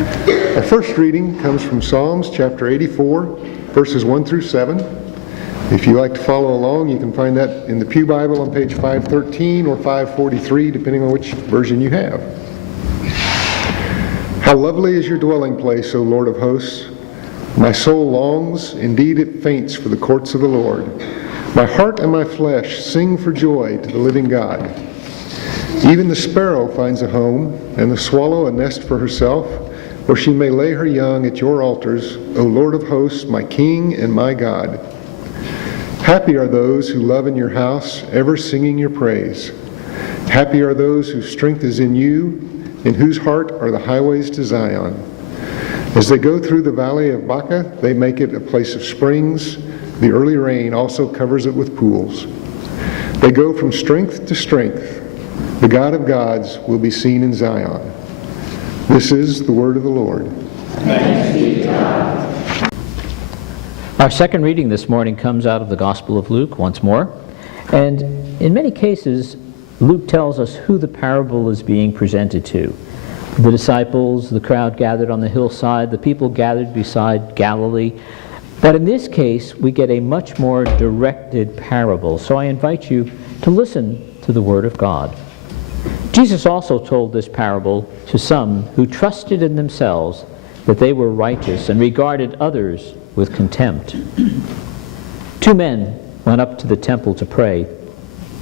Our first reading comes from Psalms chapter 84, verses 1 through 7. If you like to follow along, you can find that in the Pew Bible on page 513 or 543, depending on which version you have. How lovely is your dwelling place, O Lord of hosts! My soul longs, indeed it faints, for the courts of the Lord. My heart and my flesh sing for joy to the living God. Even the sparrow finds a home, and the swallow a nest for herself, where she may lay her young at your altars, O Lord of hosts, my King and my God. Happy are those who love in your house, ever singing your praise. Happy are those whose strength is in you, in whose heart are the highways to Zion. As they go through the valley of Baca, they make it a place of springs. The early rain also covers it with pools. They go from strength to strength. The God of gods will be seen in Zion. This is the word of the Lord. Thanks be to God. Our second reading this morning comes out of the Gospel of Luke once more. And in many cases, Luke tells us who the parable is being presented to. The disciples, the crowd gathered on the hillside, the people gathered beside Galilee. But in this case, we get a much more directed parable. So I invite you to listen to the Word of God. Jesus also told this parable to some who trusted in themselves that they were righteous and regarded others with contempt. Two men went up to the temple to pray,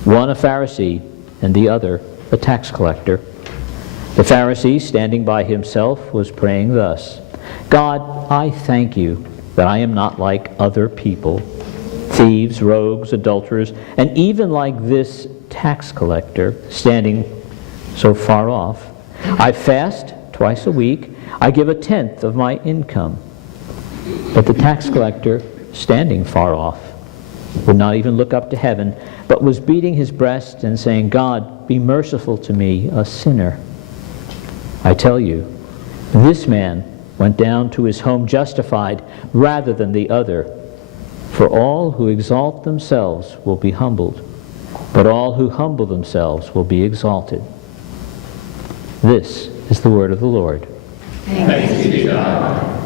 one a Pharisee and the other a tax collector. The Pharisee, standing by himself, was praying thus: God, I thank you that I am not like other people, thieves, rogues, adulterers, and even like this tax collector standing so far off. I fast twice a week. I give 1/10 of my income. But the tax collector, standing far off, would not even look up to heaven, but was beating his breast and saying, God, be merciful to me, a sinner. I tell you, this man went down to his home justified rather than the other. For all who exalt themselves will be humbled, but all who humble themselves will be exalted. This is the word of the Lord. Thanks be to God.